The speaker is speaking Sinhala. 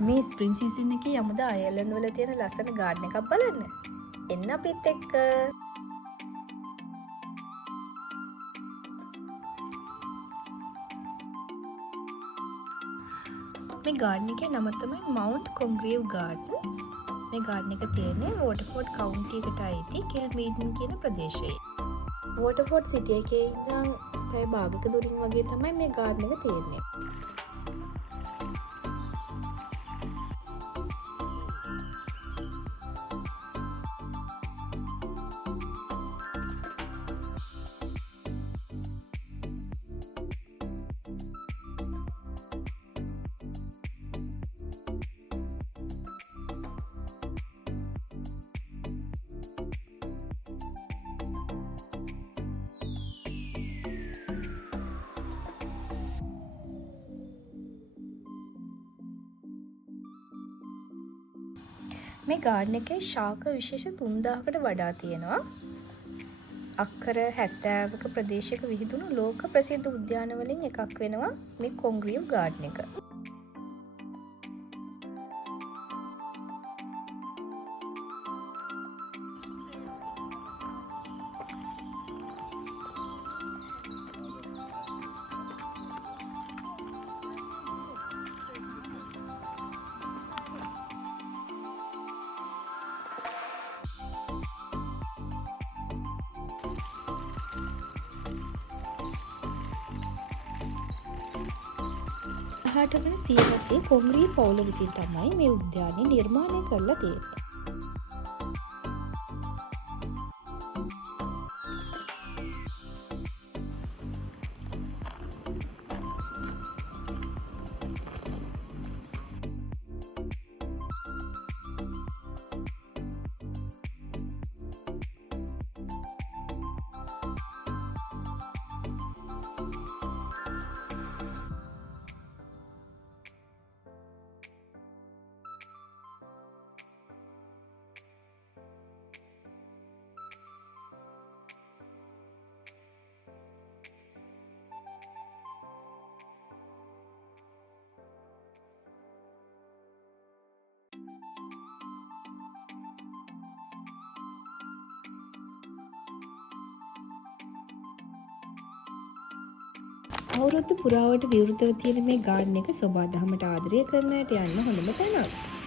මේ ස්ප්‍රින්ග් සීසන් එකේ යමුද අයර්ලන්ඩ් වල තියෙන ලස්සන ගාඩන් එකක් බලන්න. එන්න අපිත් එක්ක. මේ ගාඩන් එකේ නම තමයි මවුන්ට් කොන්ග්‍රීව් ගාඩන්. මේ ගාඩන් එක තියෙන්නේ වෝටර්ෆෝඩ් කවුන්ටි එකට අයිති කිල්මීඩන් කියන ප්‍රදේශයේ. වෝටර්ෆෝඩ් සිටි එකේ ඉඳන් පැය භාගයක දුරින් වගේ තමයි මේ ගාඩන් එක තියෙන්නේ. මේ ගාඩන් එකේ ශාක විශේෂ 3000කට වඩා තියෙනවා. අක්කර 70ක ප්‍රදේශයක විහිදුණු ලෝක ප්‍රසිද්ධ උද්‍යාන වලින් එකක් වෙනවා මේ කොන්ග්‍රීව් ගාඩන් එක. හට වන සියවසේ කොන්ග්‍රී පවුල විසින් තමයි මේ උද්‍යානය නිර්මාණය කරලා තියෙන්නේ. අවුරුද්ද පුරාවට විවෘතව තියෙන මේ ගාඩන් එක සොබා දහමට ආදරය කරන අයට යන්න හොඳම තැනක්.